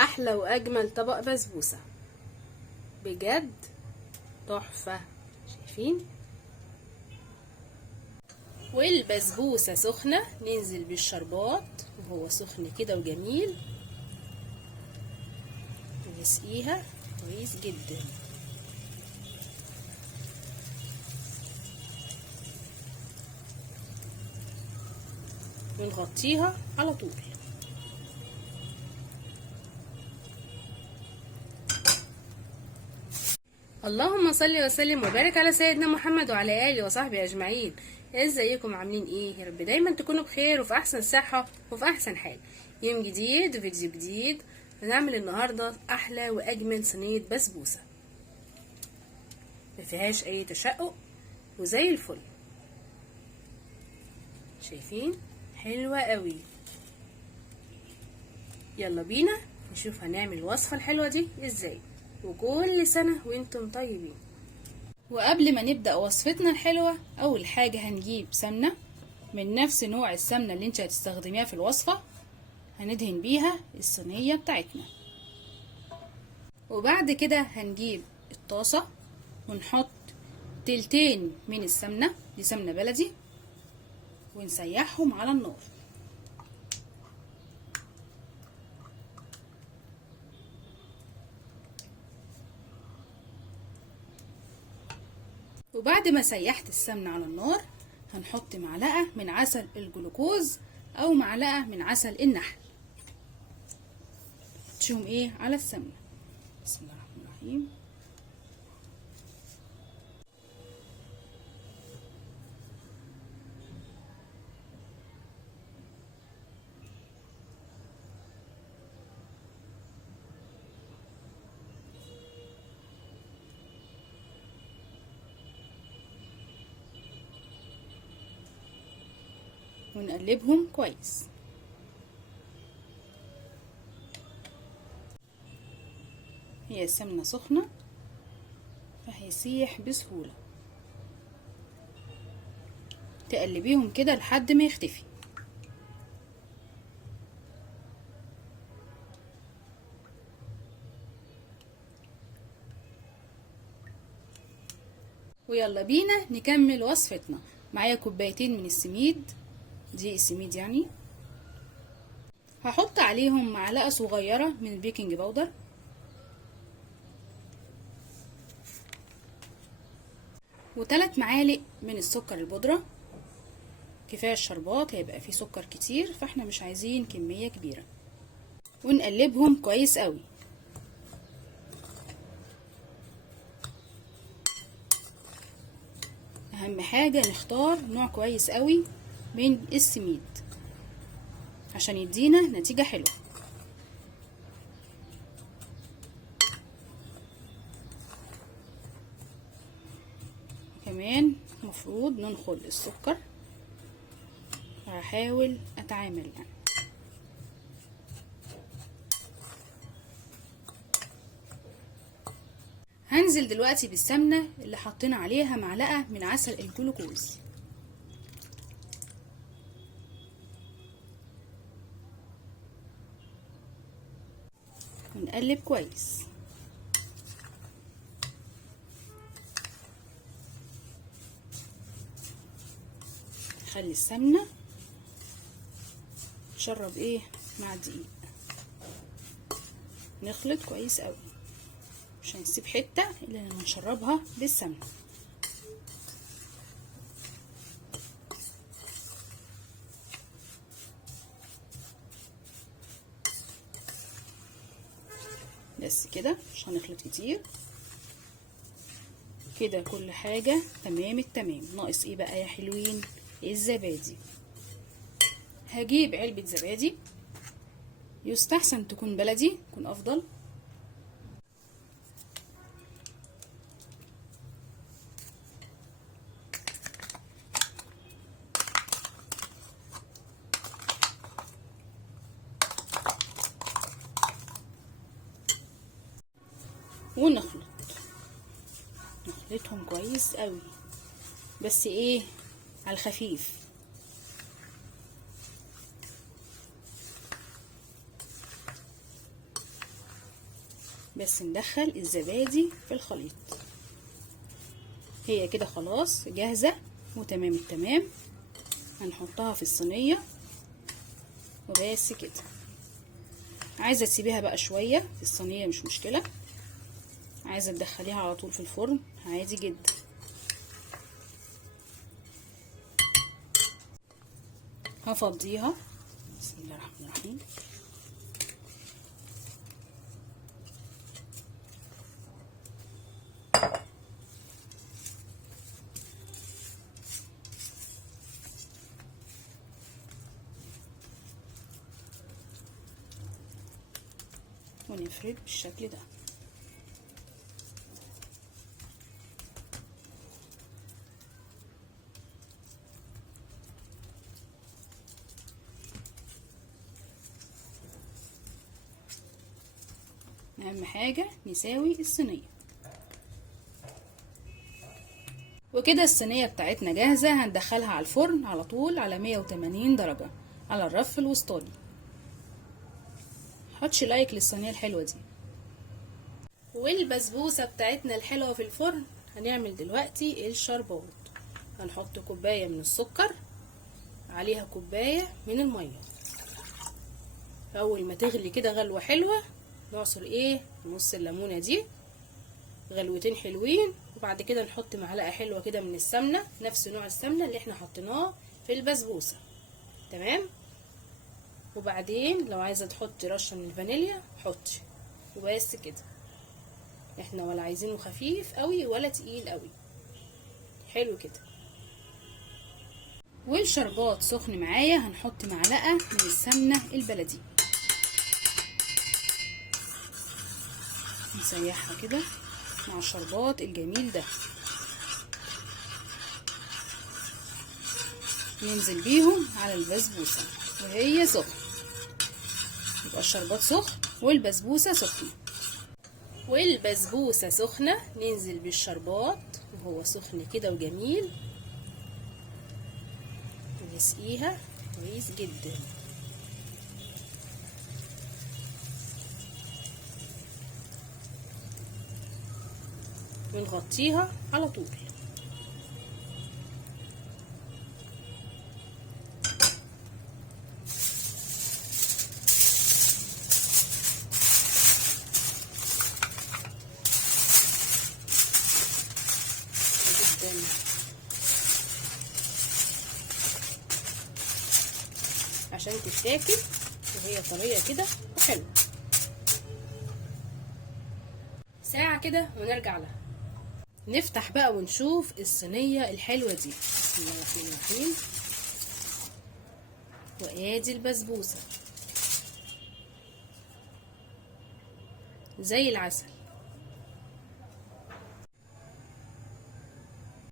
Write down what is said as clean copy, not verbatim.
احلى واجمل طبق بسبوسه بجد تحفه. شايفين؟ والبسبوسه سخنه ننزل بالشربات وهو سخن كده وجميل، ونسقيها كويس جدا. ونغطيها على طول. اللهم صل وسلم وبارك على سيدنا محمد وعلى اله وصحبه اجمعين. ازيكم؟ عاملين ايه؟ يا رب دايما تكونوا بخير وفي احسن صحه وفي احسن حال. يوم جديد وفيديو جديد. هنعمل النهارده احلى واجمل صينيه بسبوسه مفيهاش اي تشقق وزي الفل. شايفين؟ حلوه قوي. يلا بينا نشوف هنعمل الوصفه الحلوه دي ازاي. وكل سنة وانتم طيبين. وقبل ما نبدأ وصفتنا الحلوة، أول حاجة هنجيب سمنة من نفس نوع السمنة اللي انت هتستخدميها في الوصفة، هندهن بيها الصينية بتاعتنا. وبعد كده هنجيب الطاسة ونحط تلتين من السمنة، دي سمنة بلدي، ونسيحهم على النار. وبعد ما سيحت السمنة على النار هنحط معلقة من عسل الجلوكوز او معلقة من عسل النحل، تشوم ايه على السمنة. بسم الله الرحمن الرحيم. ونقلبهم كويس. هي السمنة سخنة فهيسيح بسهولة. تقلبيهم كده لحد ما يختفي. ويلا بينا نكمل وصفتنا. معايا كوبايتين من السميد، دي السميد يعني. هحط عليهم معلقة صغيرة من البيكنج باودر، و3 معالق من السكر البودرة. كفاية الشربات هيبقى فيه سكر كتير، فاحنا مش عايزين كمية كبيرة. ونقلبهم كويس قوي. اهم حاجة نختار نوع كويس قوي من السميد عشان يدينا نتيجة حلوة. كمان مفروض ننخل السكر. هحاول اتعامل يعني. هنزل دلوقتي بالسمنة اللي حطينا عليها معلقة من عسل الجلوكوز. ونقلب كويس. نخلي السمنة تشرب ايه مع الدقيق. نخلط كويس قوي، مش هنسيب حتة الا لما نشربها بالسمنة. بس كده، مش هنخلط كتير كده. كل حاجة تمام التمام. ناقص ايه بقى يا حلوين؟ الزبادي. هجيب علبة زبادي، يستحسن تكون بلدي، تكون افضل. نخلطهم كويس قوي، بس ايه، على الخفيف. بس ندخل الزبادي في الخليط. هي كده خلاص جاهزة وتمام التمام. هنحطها في الصينية وبس كده. عايزة تسيبيها بقى شوية في الصينية مش مشكلة، عايزة تدخليها على طول في الفرن عادي جدا. هفضيها. بسم الله الرحمن الرحيم. ونفرد بالشكل ده. اهم حاجة نساوي الصينية. وكده الصينية بتاعتنا جاهزة. هندخلها على الفرن على طول على 180 درجة على الرف الوسطاني. حطش لايك للصينية الحلوة دي. والبسبوسة بتاعتنا الحلوة في الفرن. هنعمل دلوقتي الشربات. هنحط كوباية من السكر عليها كوباية من المية. اول ما تغلي كده غلوة حلوة نعصر نص الليمونة دي غلوتين حلوين. وبعد كده نحط معلقة حلوة كده من السمنة، نفس نوع السمنة اللي احنا حطيناه في البسبوسة. تمام. وبعدين لو عايزة تحطي رشة من الفانيليا حطي. وبس كده. احنا ولا عايزينه خفيف قوي ولا تقيل قوي. حلو كده. والشربات سخن معايا. هنحط معلقة من السمنة البلدي، نسيحها كده مع الشربات الجميل ده. ننزل بيهم على البسبوسة وهي سخنة. يبقى الشربات سخن والبسبوسة سخنة. والبسبوسة سخنة ننزل بالشربات وهو سخن كده وجميل. ونسقيها كويس جدا. ونغطيها على طول. جدا عشان تتاكل وهي طرية كده وحلوة. ساعة كده ونرجع لها. نفتح بقى ونشوف الصينية الحلوة دي. بسم الله الرحمن الرحيم. وادي البسبوسة زي العسل.